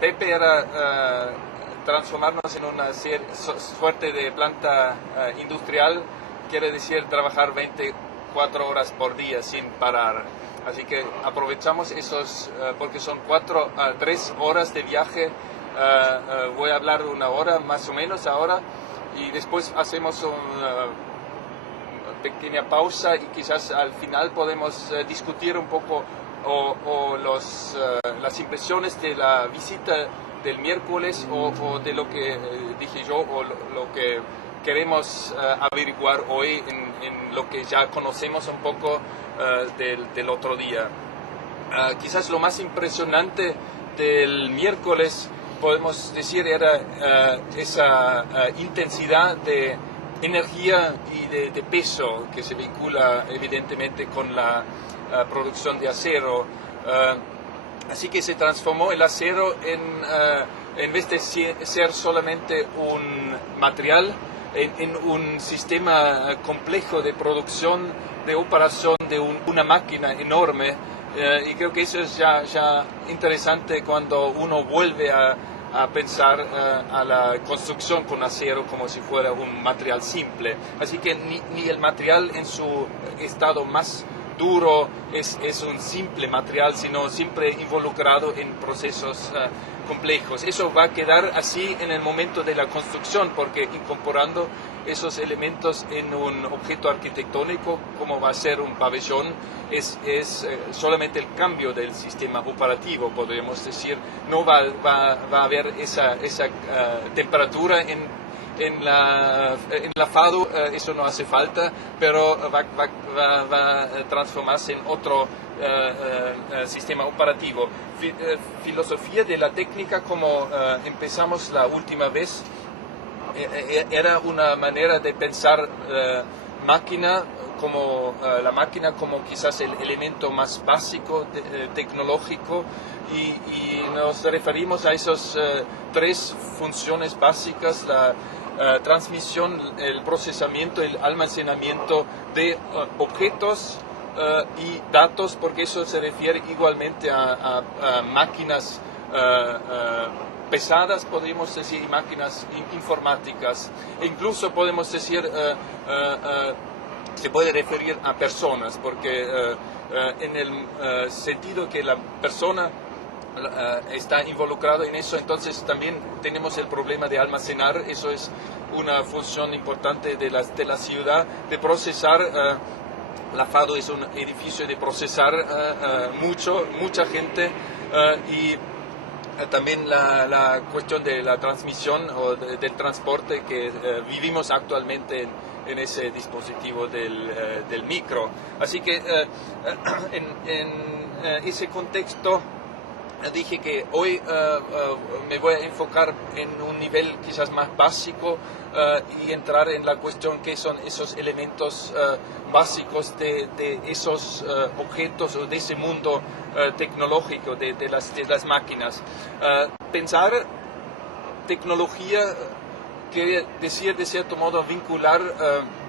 Pepe era transformarnos en una suerte de planta industrial, quiere decir trabajar 24 horas por día sin parar. Así que aprovechamos esos, porque son 3 horas de viaje, voy a hablar 1 hora más o menos ahora, y después hacemos una pequeña pausa y quizás al final podemos discutir un poco las impresiones de la visita del miércoles o de lo que dije yo o lo que queremos averiguar hoy en lo que ya conocemos un poco del otro día. Quizás lo más impresionante del miércoles, podemos decir, era esa intensidad de energía y de peso que se vincula evidentemente con la producción de acero. Así que se transformó el acero en vez de ser solamente un material, en un sistema complejo de producción, de operación de una máquina enorme. Y creo que eso es ya interesante cuando uno vuelve a pensar a la construcción con acero como si fuera un material simple. Así que ni el material en su estado más duro es un simple material, sino siempre involucrado en procesos complejos. Eso va a quedar así en el momento de la construcción, porque incorporando esos elementos en un objeto arquitectónico, como va a ser un pabellón, es solamente el cambio del sistema operativo, podríamos decir. No va a haber esa temperatura en la FADU, eso no hace falta, pero va a transformarse en otro sistema operativo. Filosofía de la técnica, como empezamos la última vez, era una manera de pensar máquina como la máquina como quizás el elemento más básico tecnológico, y nos referimos a esas 3 funciones básicas: la transmisión, el procesamiento, el almacenamiento de objetos y datos, porque eso se refiere igualmente a máquinas pesadas, podemos decir, y máquinas informáticas. E incluso podemos decir, se puede referir a personas, porque en el sentido que la persona está involucrado en eso, entonces también tenemos el problema de almacenar. Eso es una función importante de la ciudad, de procesar. La FADU es un edificio de procesar mucha gente, y también la cuestión de la transmisión o del transporte que vivimos actualmente en ese dispositivo del micro. Así que en ese contexto dije que hoy me voy a enfocar en un nivel quizás más básico y entrar en la cuestión que son esos elementos básicos de esos objetos o de ese mundo tecnológico de las máquinas. Pensar tecnología quiere decir, de cierto modo, vincular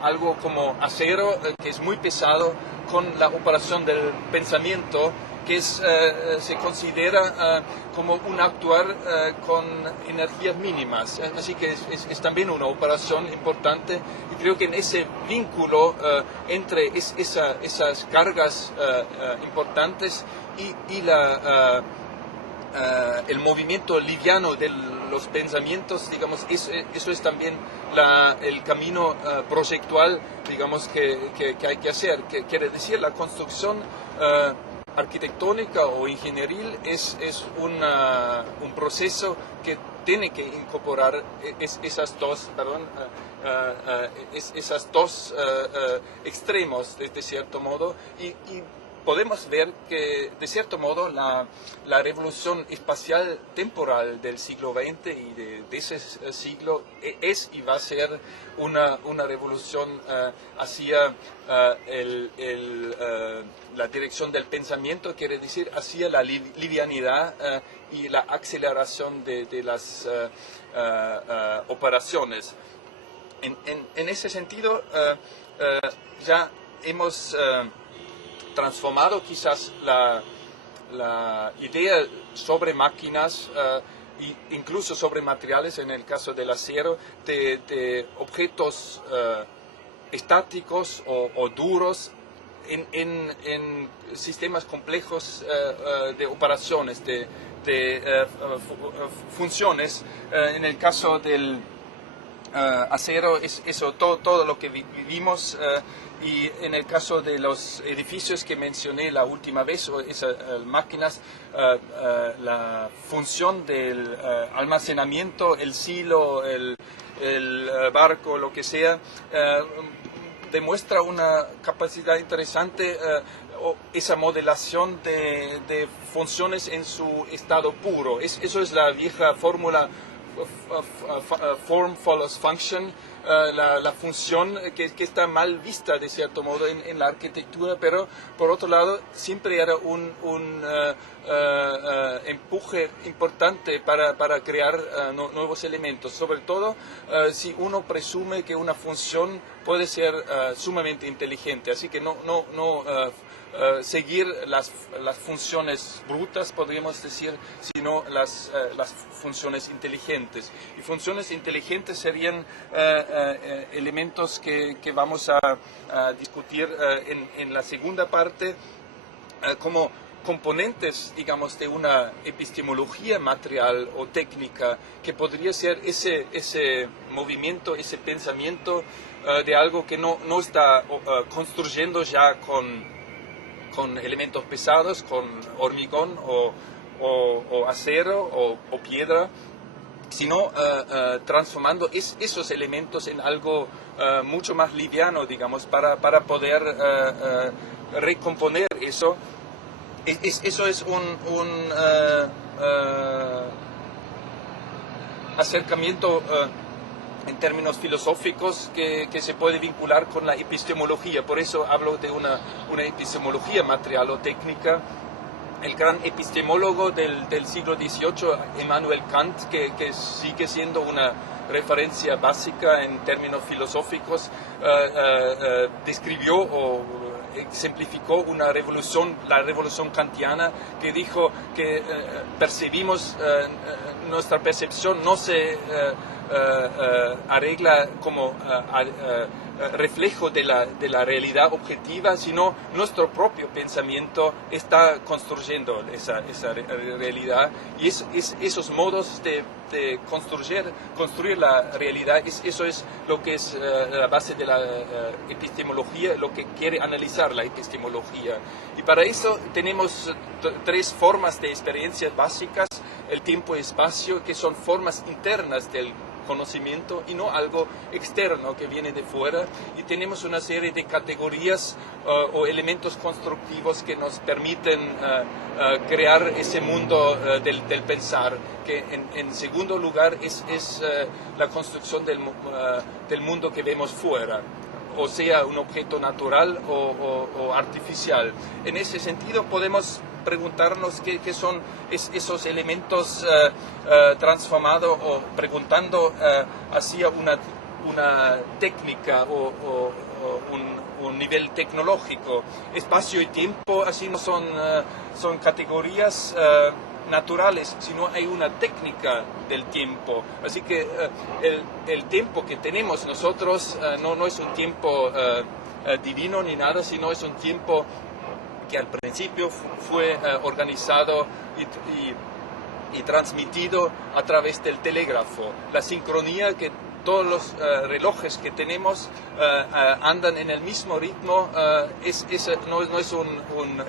algo como acero, que es muy pesado, con la operación del pensamiento, que se considera como un actuar con energías mínimas. Así que es también una operación importante, y creo que en ese vínculo entre esas cargas importantes y el movimiento liviano de los pensamientos, digamos, eso es también el camino proyectual, digamos, que hay que hacer. Que quiere decir, la construcción arquitectónica o ingenieril es un proceso que tiene que incorporar esas dos extremos, de cierto modo, y podemos ver que, de cierto modo, la revolución espacial temporal del siglo XX y de ese siglo es y va a ser una revolución hacia la dirección del pensamiento, quiere decir, hacia la livianidad y la aceleración de las operaciones. En ese sentido, ya hemos transformado quizás la idea sobre máquinas, incluso sobre materiales, en el caso del acero, de objetos estáticos o duros en sistemas complejos de operaciones, de funciones. En el caso del acero es eso, todo lo que vivimos, y en el caso de los edificios que mencioné la última vez, o esas máquinas, la función del almacenamiento, el silo, el barco, lo que sea, demuestra una capacidad interesante, esa modelación de funciones en su estado puro. Eso es la vieja fórmula, form follows function, la función que está mal vista de cierto modo en la arquitectura, pero por otro lado siempre era un empuje importante para crear nuevos elementos, sobre todo si uno presume que una función puede ser sumamente inteligente, así que no seguir las funciones brutas, podríamos decir, sino las funciones inteligentes. Y funciones inteligentes serían elementos que vamos a discutir en la segunda parte, como componentes, digamos, de una epistemología material o técnica, que podría ser ese movimiento, ese pensamiento de algo que no está construyendo ya con elementos pesados, con hormigón o acero o piedra, sino transformando esos elementos en algo mucho más liviano, digamos, para poder recomponer eso. Eso es un acercamiento en términos filosóficos que se puede vincular con la epistemología. Por eso hablo de una epistemología material o técnica. El gran epistemólogo del siglo XVIII, Immanuel Kant, que sigue siendo una referencia básica en términos filosóficos, describió o exemplificó la revolución kantiana, que dijo que percibimos, nuestra percepción no se arregla como reflejo de la realidad objetiva, sino nuestro propio pensamiento está construyendo esa realidad, y esos modos de construir la realidad, eso es lo que es la base de la epistemología, lo que quiere analizar la epistemología. Y para eso tenemos tres formas de experiencias básicas: el tiempo y espacio, que son formas internas del conocimiento y no algo externo que viene de fuera, y tenemos una serie de categorías o elementos constructivos que nos permiten crear ese mundo del pensar, que en segundo lugar es la construcción del mundo que vemos fuera, o sea, un objeto natural o artificial. En ese sentido podemos preguntarnos qué son esos elementos transformados, o preguntando hacia una técnica o un nivel tecnológico. Espacio y tiempo así no son categorías naturales, sino hay una técnica del tiempo. Así que el tiempo que tenemos nosotros no es un tiempo divino ni nada, sino es un tiempo que al principio fue organizado y transmitido a través del telégrafo. La sincronía, que todos los relojes que tenemos andan en el mismo ritmo, no es un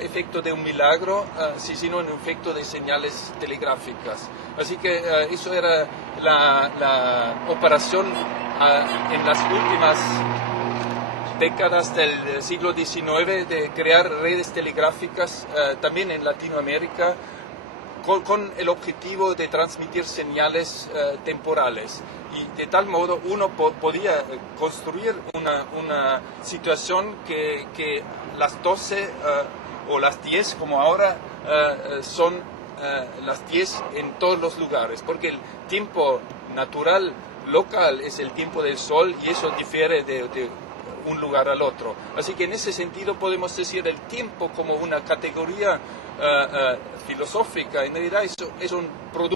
efecto de un milagro, sino un efecto de señales telegráficas. Así que eso era la operación en las últimas décadas del siglo XIX, de crear redes telegráficas también en Latinoamérica, con el objetivo de transmitir señales temporales, y de tal modo uno podía construir una situación que las 12 o las 10 como ahora son las 10 en todos los lugares, porque el tiempo natural local es el tiempo del sol, y eso difiere de un lugar al otro. Así que en ese sentido podemos decir el tiempo como una categoría filosófica, en realidad es un producto